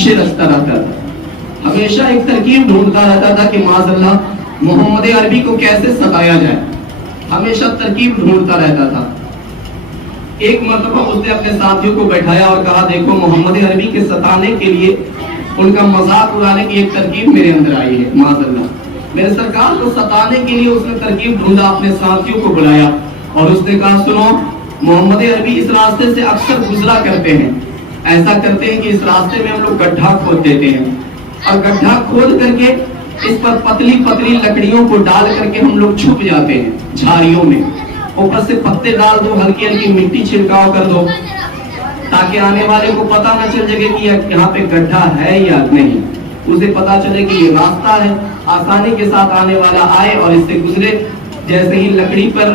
साजिशें रचता रहता था, हमेशा एक तरकीब ढूंढता रहता था कि माज़अल्लाह मोहम्मद अरबी को कैसे सताया जाए, हमेशा तरकीब ढूंढता रहता था। एक मर्तबा उसने अपने साथियों को बैठाया और कहा, देखो मोहम्मद अरबी के सताने के लिए, उनका मजाक उड़ाने की एक तरकीब मेरे अंदर आई है। माज़अल्लाह मेरे सरकार को सताने के लिए उसने तरकीब ढूंढा, अपने साथियों को बुलाया और उसने कहा, सुनो मोहम्मद अरबी इस रास्ते से अक्सर गुजरा करते हैं, ऐसा करते हैं कि इस रास्ते में हम लोग गड्ढा खोद देते हैं और गड्ढा खोद करके इस पर पतली पतली लकड़ियों को डाल करके हम लोग छुप जाते हैं झाड़ियों में, ऊपर से पत्ते डाल दो, हल्की हल्की मिट्टी छिड़काव कर दो, ताकि आने वाले को पता न चल सके कि यहाँ पे गड्ढा है या नहीं, उसे पता चले कि ये रास्ता है, आसानी के साथ आने वाला आए और इससे गुजरे। जैसे ही लकड़ी पर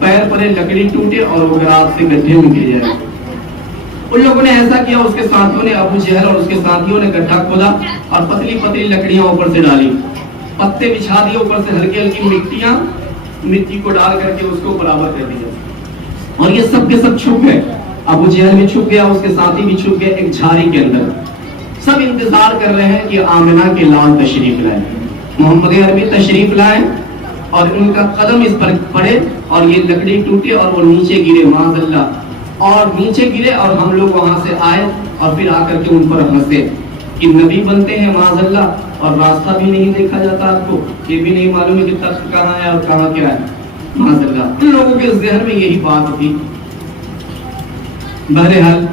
पैर पड़े, लकड़ी टूटे और वो रात से गड्ढे में गिर जाए। उन लोगों ने ऐसा किया, उसके साथियों ने, अबू जहल और उसके साथियों ने गड्ढा खोदा और पतली पतली लकड़ियां ऊपर से डाली, पत्ते बिछा दिए, ऊपर से हल्की हल्की मिट्टी को डाल करके उसको बराबर कर दिया और ये सब के सब छुप गए। अबू जहल भी छुप गया, उसके साथी भी छुप गए एक झाड़ी के अंदर। सब इंतजार कर रहे हैं कि आमिना के लाल तशरीफ लाए, मोहम्मद अरबी तशरीफ लाए और उनका कदम इस पर पड़े और ये लकड़ी टूटे और वो नीचे गिरे, माज़अल्लाह, और नीचे गिरे और हम लोग वहां से आए और फिर आकर के उन पर हंसे कि नबी बनते हैं माज़अल्लाह और रास्ता भी नहीं देखा जाता, आपको ये भी नहीं मालूम है कि तख्त कहाँ है और कहाँ क्या है, माज़अल्लाह। उन लोगों के ज़हन में यही बात थी। बहरहाल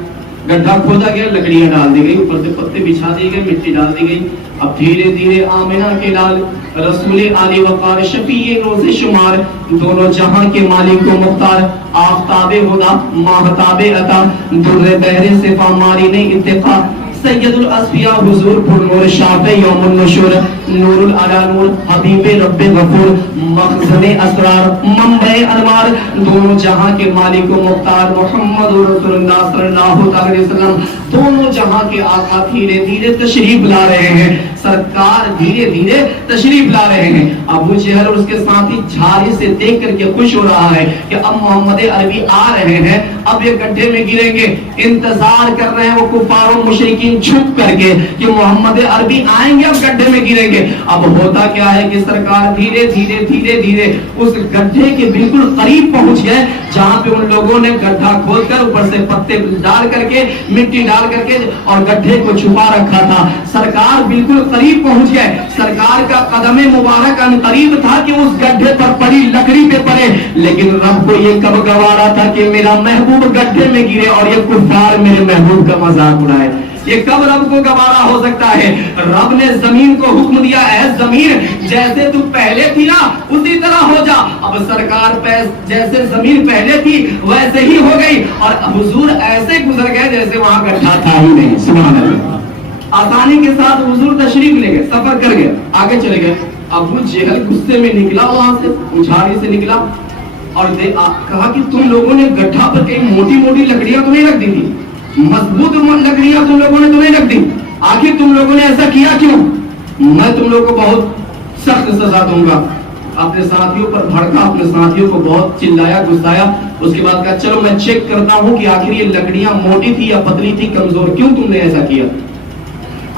गड्ढा खोदा गया, लकड़ियां डाल दी गई, ऊपर से पत्ते बिछा दिए गए, मिट्टी डाल दी गई। अब धीरे धीरे आमिना के लाल रसूल आली वक़ार शफीए रोज़े शुमार, दोनों जहां के मालिक को मुख्तार, आफ़ताबे हुदा माहताबे अता, दुर्रे बहरे से फामारी ने इत्तिक़ा, सैयदुल अस्फिया हुजूर पुरनूर शाफ़े यौमुन नुशूर, नूरुल अला नूर हबीबे रब्बे गफूर, मखज़ने असरार मंबे अनवार, दोनों जहां के मालिक व मुख्तार मुहम्मद रसूलुल्लाह सल्लल्लाहु अलैहि वसल्लम, दोनों जहां के आका धीरे धीरे तशरीफ ला रहे हैं, सरकार धीरे धीरे तशरीफ ला रहे हैं। अबू जहल और उसके साथी झाड़ी से देख करके खुश हो रहा है कि अब मोहम्मद अरबी आ रहे हैं, अब ये गड्ढे में गिरेंगे। इंतजार कर रहे हैं वो कुफार और मुशरिकीन छुप करके कि मोहम्मद अरबी आएंगे, अब गड्ढे में गिरेंगे। अब होता क्या है कि सरकार धीरे धीरे धीरे धीरे उस गड्ढे के बिल्कुल करीब पहुंच गए, जहां पे उन लोगों ने गड्ढा खोदकर ऊपर से पत्ते डाल करके, मिट्टी डाल करके और गड्ढे को छुपा रखा था। सरकार बिल्कुल करीब पहुंच गए, सरकार का कदम मुबारक अनकरीब था कि उस गड्ढे पर पड़ी लकड़ी पे पड़े, लेकिन रब को ये कब गवारा था कि मेरा महबूब गड्ढे में गिरे और ये कुफार मेरे महबूब का मजाक उड़ाए। ये कब रब को गवारा हो सकता है? रब ने जमीन को हुक्म दिया, ऐ जमीन जैसे तू पहले थी ना उसी तरह हो जा। अब सरकार जैसे जमीन पहले थी वैसे ही हो गई और हुजूर ऐसे गुजर गए जैसे वहां गड्ढा था ही नहीं। सुभान अल्लाह। आसानी के साथ हुजूर तशरीफ ले गए, सफर कर गए, आगे चले गए। अबू जहल गुस्से में निकला, वहां से झाड़ी से निकला और कहा कि तुम लोगों ने गड्ढा पर कई मोटी मोटी लकड़ियां तो नहीं रख दी थी, मजबूत लकड़ियां तुम लोगों ने तो नहीं रख दी, आखिर तुम लोगों ने ऐसा किया क्यों? मैं तुम लोगों को बहुत सख्त सजा दूंगा। अपने साथियों पर भड़का, अपने साथियों को बहुत चिल्लाया, गुस्साया। उसके बाद कहा चलो मैं चेक करता हूं कि आखिर ये लकड़ियां मोटी थी या पतली थी, कमजोर, क्यों तुमने ऐसा किया?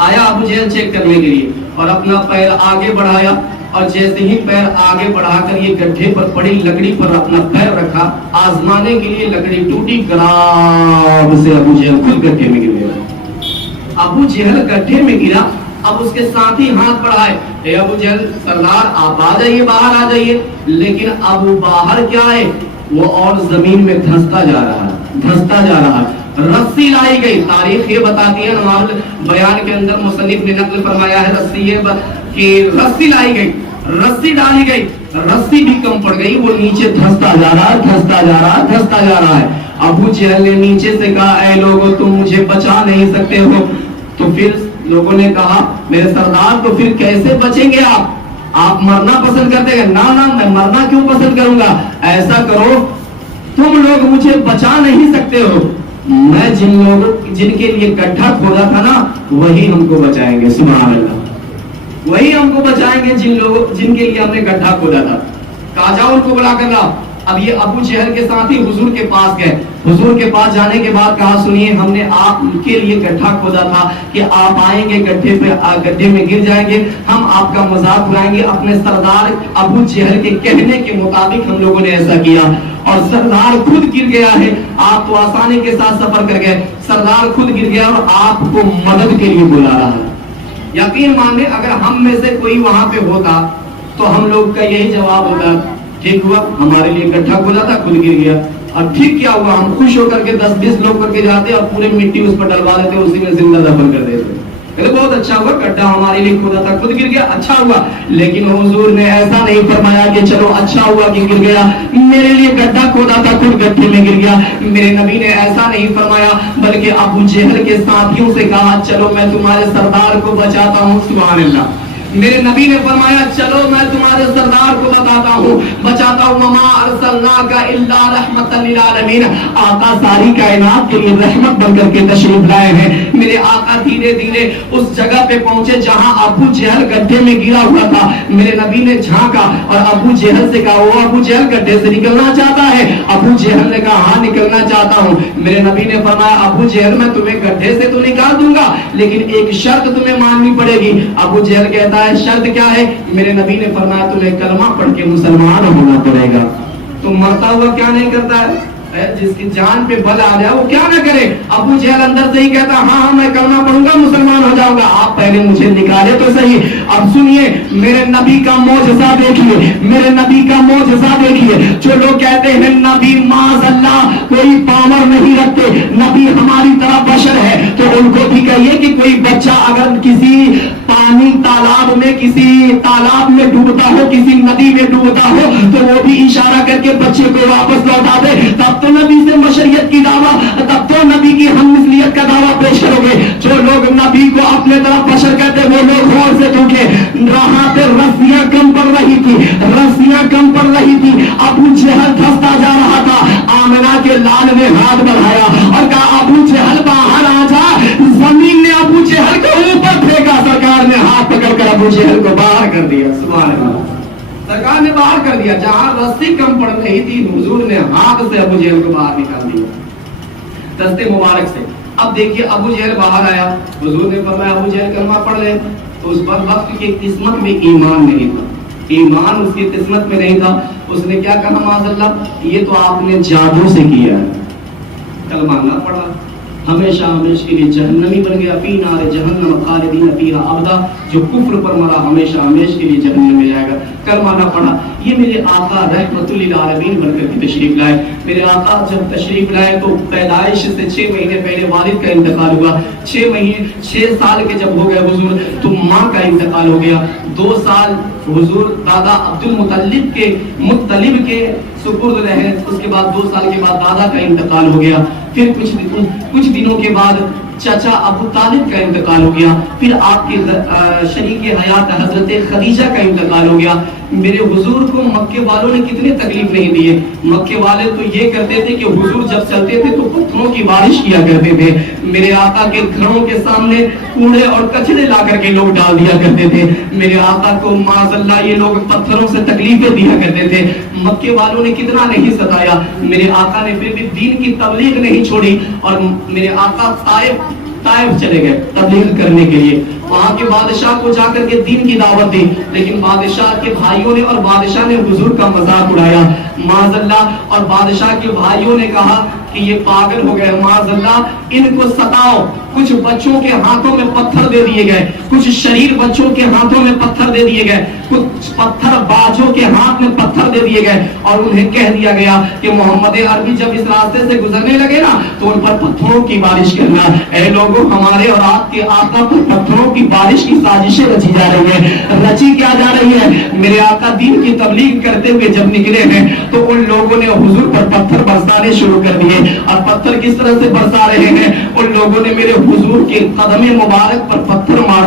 आया अबू जहल चेक करने के लिए और अपना पैर आगे बढ़ाया और जैसे ही पैर आगे बढ़ाकर ये गड्ढे पर पड़ी लकड़ी पर अपना पैर रखा, आजमाने के लिए लकड़ी टूटी, गराब से अबू जहल खुद गड्ढे में गिर गया। अबू जहल गड्ढे में गिरा। अब उसके साथी हाथ बढ़ाए, ए अबू जहल सरदार आप आ जाइए, बाहर आ जाइए। लेकिन अब वो बाहर क्या है, वो और जमीन में धंसता जा रहा है, धंसता जा रहा है। रस्सी लाई गई। तारीख ये बताती है, नवाबुल बयान के अंदर मुसन्निफ ने नकल फरमाया है रस्सी लाई गई, रस्सी डाली गई, रस्सी भी कम पड़ गई, वो नीचे धंसता जा रहा है, धंसता जा रहा है, धंसता जा रहा है। अबू जहल ने नीचे से कहा, ऐ लोगों तुम मुझे बचा नहीं सकते हो। तो फिर लोगों ने कहा, मेरे सरदार तो फिर कैसे बचेंगे आप मरना पसंद करते हैं? ना ना, मैं मरना क्यों पसंद करूंगा? ऐसा करो, तुम लोग मुझे बचा नहीं सकते हो, मैं जिनके लिए गड्ढा खोदा था ना वही हमको बचाएंगे। सुभान अल्लाह, वही हमको बचाएंगे जिनके लिए हमने गड्ढा खोदा था। कहा जाओ उनको बुला कर लाओ। اب یہ ابو جہل کے ساتھ ہی حضور کے پاس گئے. حضور کے پاس جانے کے بعد کہا سنیے ہم نے آپ کے لیے گڈھا کھودا تھا کہ آپ آئیں گے گڈھے میں گر جائیں گے, ہم آپ کا مذاق اڑائیں گے. اپنے سردار ابو جہل کے کہنے کے مطابق ہم لوگوں نے ایسا کیا اور سردار خود گر گیا ہے. آپ تو آسانی کے ساتھ سفر کر گئے, سردار خود گر گیا اور آپ کو مدد کے لیے بلا رہا ہے. یقین مان لیں اگر ہم میں سے کوئی وہاں پہ ہوتا تو ہم لوگ کا یہی جواب ہوتا ٹھیک ہوا ہمارے لیے گڈھا کھودا تھا خود گر گیا. اور ٹھیک کیا ہوا ہم خوش ہو کر کے 10-20 لوگ کر کے جاتے اور پورے مٹی اس پر ڈلوا دیتے, اسی میں زندہ دفن کر دیتے. بہت اچھا ہوا گڈھا ہمارے لیے کھودا تھا خود گر گیا, اچھا ہوا. لیکن حضور نے ایسا نہیں فرمایا کہ چلو اچھا ہوا کہ گر گیا, میرے لیے گڈھا کھودا تھا خود گڈھے میں گر گیا. میرے نبی نے ایسا نہیں فرمایا بلکہ ابو جہل کے ساتھیوں سے کہا چلو میں تمہارے سردار کو بچاتا ہوں. سبحان اللہ. میرے نبی نے فرمایا چلو میں تمہارے سردار کو بچاتا ہوں. وما ارسلناک الا رحمت للعالمین. آقا ساری کائنات کے لیے رحمت بن کر کے تشریف لائے ہیں. میرے آقا دھیرے دھیرے اس جگہ پہ پہنچے جہاں ابو جہل گڈھے میں گرا ہوا تھا. میرے نبی نے جھانکا اور ابو جہل سے کہا وہ ابو جہل گڈھے سے نکلنا چاہتا ہے؟ ابو جہل نے کہا ہاں نکلنا چاہتا ہوں. میرے نبی نے فرمایا ابو جہل میں تمہیں گڈھے سے تو نکال دوں گا لیکن ایک شرط تمہیں ماننی پڑے گی. ابو جہل کہتا ہے شرط کیا ہے؟ میرے نبی نے فرمایا تمہیں کلمہ پڑھ کے مسلمان ہونا پڑے گا. تو مرتا ہوا کیا نہیں کرتا ہے؟ جس کی جان پہ بل آ جائے وہ کیا نہ کرے. ابو جہل اندر سے ہی کہتا ہاں میں کلمہ پڑھوں گا مسلمان ہو جاؤں گا. آپ پہلے مجھے نکالے تو صحیح. اب سنیے میرے نبی کا معجزہ دیکھیے, میرے نبی کا معجزہ دیکھیے. جو لوگ کہتے ہیں نبی معاذ اللہ کوئی پاور نہیں رکھتے, نبی ہماری طرح بشر ہے, تو ان کو بھی کہیے کہ کوئی بچہ اگر کسی پانی تالاب میں کسی تالاب میں ڈوبتا ہو کسی ندی میں ڈوبتا ہو تو وہ بھی اشارہ کر کے بچے کو واپس لوٹا دے. تب تو نبی سے بشریت کی دعویٰ, تب تو نبی کی ہم مثلیت کا دعویٰ پیش کرو گے. جو لوگ نبی کو اپنے طرف بشر کہتے وہ لوگ غور سے دیکھے. وہاں پہ رسیاں کم پڑ رہی تھی, رسیاں کم پڑ رہی تھی. ابو جہل دھستا جا رہا تھا. آمنہ کے لال نے ہاتھ بڑھایا اور کہا ابو جہل باہر آ جا. زمین نے ابو جہل کو اوپر پھینکا, سرکار نے ہاتھ پکڑ کر ابو جہل کو باہر کر دیا. سبحان اللہ. سرکار نے باہر کر دیا. جہاں رسی کم پڑ رہی تھی حضور نے ہاتھ سے ابو جہل کو باہر نکال دیا دستے مبارک سے. اب دیکھیے ابو جہل باہر آیا, حضور نے فرمایا ابو جہل کلمہ پڑھ لے. تو اس وقت کی قسمت میں ایمان نہیں تھا, ایمان اس کی قسمت میں نہیں تھا. اس نے کیا کہا معاذ اللہ یہ تو آپ نے جادو سے کیا ہے. کلمہ نہ پڑھا ہمیشہ ہمیشہ کے لیے جہنمی بن گیا. فی نار جہنم خالدین فیہا ابدا. جو کفر پر مرا ہمیشہ ہمیشہ کے لیے جہنم میں جائے گا. کلمہ نہ پڑھا. یہ میرے آقا رحمت للعالمین بن کر کے تشریف لائے. میرے آقا جب تشریف لائے تو پیدائش سے 6 مہینے پہلے والد کا انتقال ہوا. 6 سال کے جب ہو گئے حضور تو ماں کا انتقال ہو گیا. 2 سال حضور دادا عبد المطلب کے سپرد رہے. اس کے بعد 2 سال کے بعد دادا کا انتقال ہو گیا. پھر کچھ دنوں کے بعد چچا ابو طالب کا انتقال ہو گیا. پھر آپ کے شریک حیات حضرت خدیجہ کا انتقال ہو گیا. میرے حضور کو مکے والوں نے کتنے تکلیف نہیں دیے. مکے والے تو یہ کرتے تھے کہ حضور جب چلتے تھے تو پتھروں کی بارش کیا کرتے تھے. میرے آقا کے گھروں کے سامنے کوڑے اور کچرے لا کر کے لوگ ڈال دیا کرتے تھے. میرے آقا کو معاذ اللہ یہ لوگ پتھروں سے تکلیفیں دیا کرتے تھے. مکے والوں نے کتنا نہیں ستایا. میرے آقا نے پھر بھی دین کی تبلیغ نہیں چھوڑی اور میرے آقا طائف چلے گئے تبلیغ کرنے کے لیے. وہاں کے بادشاہ کو جا کر کے دین کی دعوت دی, لیکن بادشاہ کے بھائیوں نے اور بادشاہ نے حضور کا مذاق اڑایا معاذ اللہ. اور بادشاہ کے بھائیوں نے کہا کہ یہ پاگل ہو گئے معاذ اللہ, ان کو ستاؤ. کچھ بچوں کے ہاتھوں میں پتھر دے دیے گئے, کچھ شریر بچوں کے ہاتھوں میں پتھر دے دیے گئے, کچھ پتھر باجوں کے ہاتھ میں پتھر دے دیے گئے اور انہیں کہہ دیا گیا کہ محمد عربی جب اس راستے سے گزرنے لگے نا تو ان پر پتھروں کی بارش کرنا. اے لوگوں ہمارے اور آپ کے آقا پر پتھروں کی بارش کی سازشیں رچی جا رہی ہیں. رچی کیا جا رہی ہے؟ میرے آقا دین کی تبلیغ کرتے ہوئے جب نکلے ہیں تو ان لوگوں نے حضور پر پتھر برسانے شروع کر دیے. اور پتھر کس طرح سے برسا رہے ہیں؟ ان لوگوں نے میرے حضور کے قدم مبارک پر پتھر مار